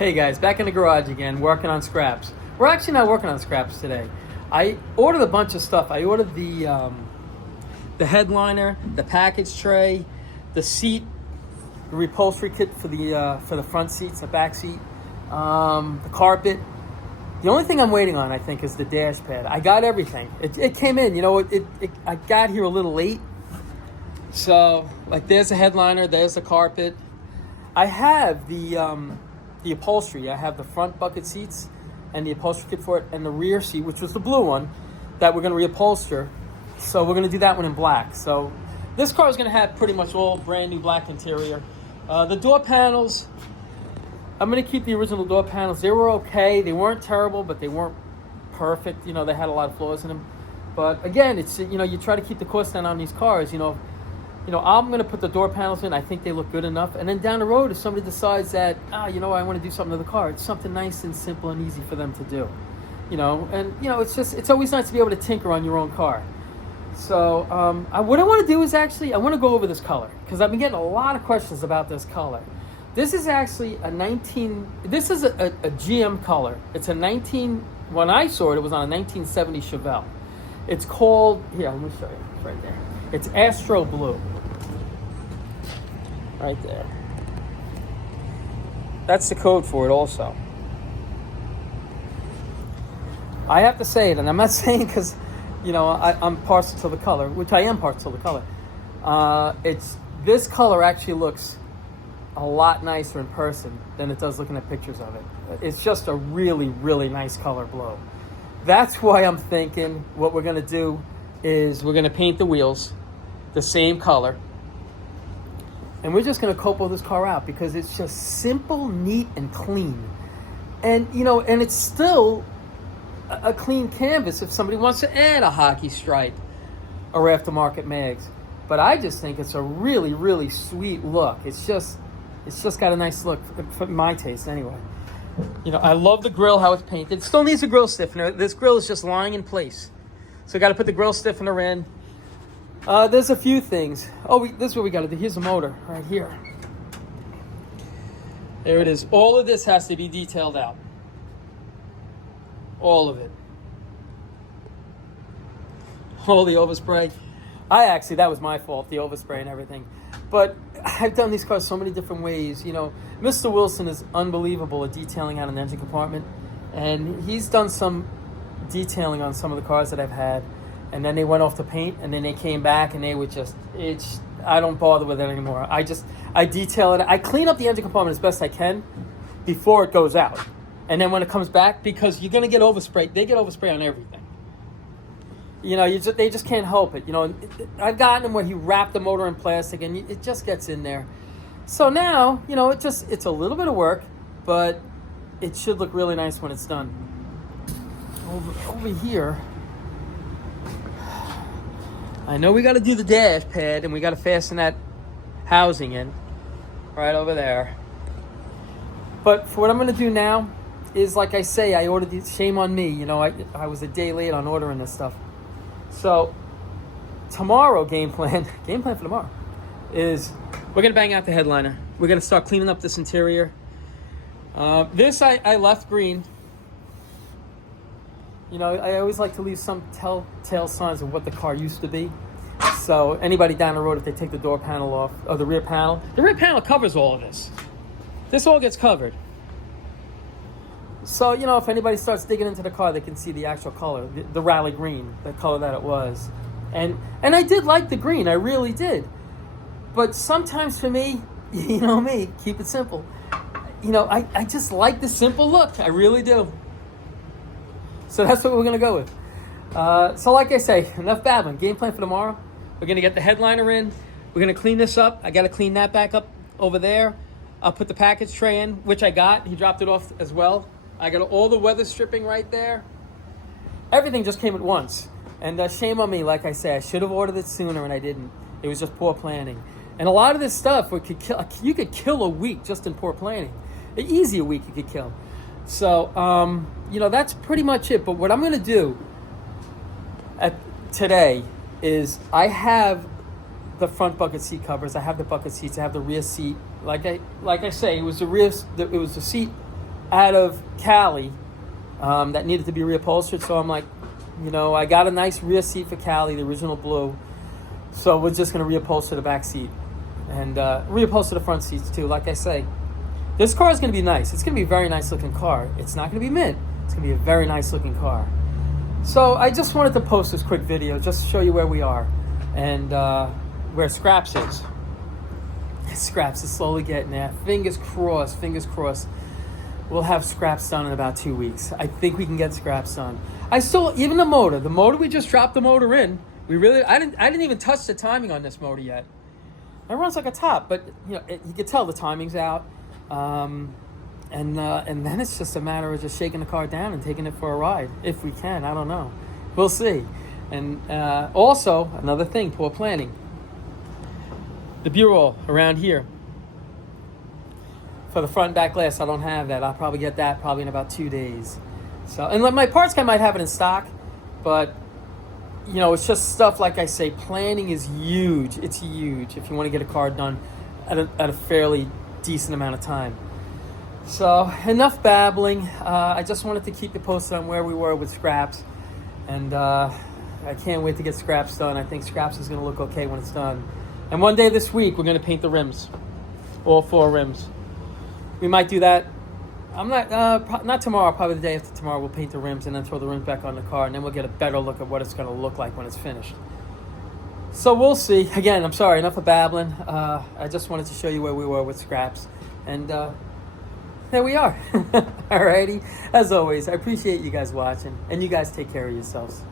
Hey guys, back in the garage again, working on scraps. We're actually not working on scraps today. I ordered a bunch of stuff. I ordered the headliner, the package tray, the seat, the upholstery kit for the front seats, the back seat, the carpet. The only thing I'm waiting on, I think, is the dash pad. I got everything. It came in, I got here a little late. So, like, there's the headliner, there's the carpet. I have the upholstery. I have the front bucket seats and the upholstery kit for it, and the rear seat, which was the blue one, that we're going to reupholster. So we're going to do that one in black. So this car is going to have pretty much all brand new black interior. The door panels, I'm going to keep the original door panels. They were okay. They weren't terrible, but they weren't perfect. They had a lot of flaws in them. But again, it's you try to keep the cost down on these cars. I'm going to put the door panels in. I think they look good enough. And then down the road, if somebody decides that, I want to do something to the car, it's something nice and simple and easy for them to do. It's always nice to be able to tinker on your own car. So what I want to do is I want to go over this color, because I've been getting a lot of questions about this color. This is actually a GM color. It's when I saw it, it was on a 1970 Chevelle. It's called, here, let me show you, it's right there. It's Astro Blue. Right there. That's the code for it also. I have to say it, and I'm not saying because, I'm partial to the color, which I am partial to the color. This color actually looks a lot nicer in person than it does looking at pictures of it. It's just a really, really nice color blue. That's why I'm thinking what we're going to do is we're going to paint the wheels the same color, and we're just going to copo this car out because it's just simple, neat, and clean. And and it's still a clean canvas if somebody wants to add a hockey stripe or aftermarket mags. But I just think it's a really, really sweet look. It's just got a nice look for my taste anyway. I love the grill, how it's painted. It still needs a grill stiffener. This grill is just lying in place, so got to put the grill stiffener in. There's a few things. This is what we got to do. Here's the motor right here. There it is. All of this has to be detailed out. All of it. All the overspray. That was my fault, the overspray and everything. But I've done these cars so many different ways. Mr. Wilson is unbelievable at detailing out an engine compartment. And he's done some detailing on some of the cars that I've had. And then they went off to paint, and then they came back, and they would I don't bother with it anymore. I detail it. I clean up the engine compartment as best I can before it goes out. And then when it comes back, because you're going to get overspray, they get overspray on everything. They just can't help it. I've gotten them where he wrapped the motor in plastic, and it just gets in there. So now, it's a little bit of work, but it should look really nice when it's done. Over here, I know we got to do the dash pad, and we got to fasten that housing in right over there. But for what I'm going to do now is, like I say, I ordered these. Shame on me. I was a day late on ordering this stuff. So tomorrow, game plan for tomorrow is we're going to bang out the headliner. We're going to start cleaning up this interior. This I left green. I always like to leave some telltale signs of what the car used to be. So anybody down the road, if they take the door panel off, or the rear panel covers all of this. This all gets covered. So, if anybody starts digging into the car, they can see the actual color, the rally green, the color that it was. And I did like the green, I really did. But sometimes for me, me, keep it simple. I just like the simple look, I really do. So that's what we're going to go with. So like I say, enough babbling. Game plan for tomorrow. We're going to get the headliner in. We're going to clean this up. I got to clean that back up over there. I'll put the package tray in, which I got. He dropped it off as well. I got all the weather stripping right there. Everything just came at once. And shame on me, like I say. I should have ordered it sooner, and I didn't. It was just poor planning. And a lot of this stuff, you could kill a week just in poor planning. Easy a week you could kill. So, that's pretty much it. But what I'm going to do today is I have the front bucket seat covers. I have the bucket seats. I have the rear seat. Like I say, it was the seat out of Cali that needed to be reupholstered. So I'm like, I got a nice rear seat for Cali, the original blue. So we're just going to reupholster the back seat and reupholster the front seats too. Like I say, this car is going to be nice. It's going to be a very nice looking car. It's not going to be mint. It's going to be a very nice looking car. So I just wanted to post this quick video just to show you where we are and where Scraps is. Scraps is slowly getting there. Fingers crossed, fingers crossed. We'll have Scraps done in about 2 weeks. I think we can get Scraps done. Even the motor we just dropped the motor in. I didn't even touch the timing on this motor yet. It runs like a top, but you can tell the timing's out. And then it's just a matter of just shaking the car down and taking it for a ride, if we can. I don't know. We'll see. And also, another thing, poor planning. The bureau around here for the front and back glass, I don't have that. I'll probably get that probably in about 2 days. So, and my parts guy might have it in stock, but it's just stuff, like I say, planning is huge. It's huge if you want to get a car done at a fairly decent amount of time. So enough babbling. I just wanted to keep you posted on where we were with Scraps, and I can't wait to get Scraps done. I think Scraps is going to look okay when it's done. And one day this week, we're going to paint the rims, all 4 rims. We might do that. I'm not tomorrow, probably the day after tomorrow. We'll paint the rims and then throw the rims back on the car, and then we'll get a better look at what it's going to look like when it's finished. So we'll see. Again, I'm sorry, enough of babbling. I just wanted to show you where we were with Scraps, and there we are. Alrighty. As always, I appreciate you guys watching, and you guys take care of yourselves.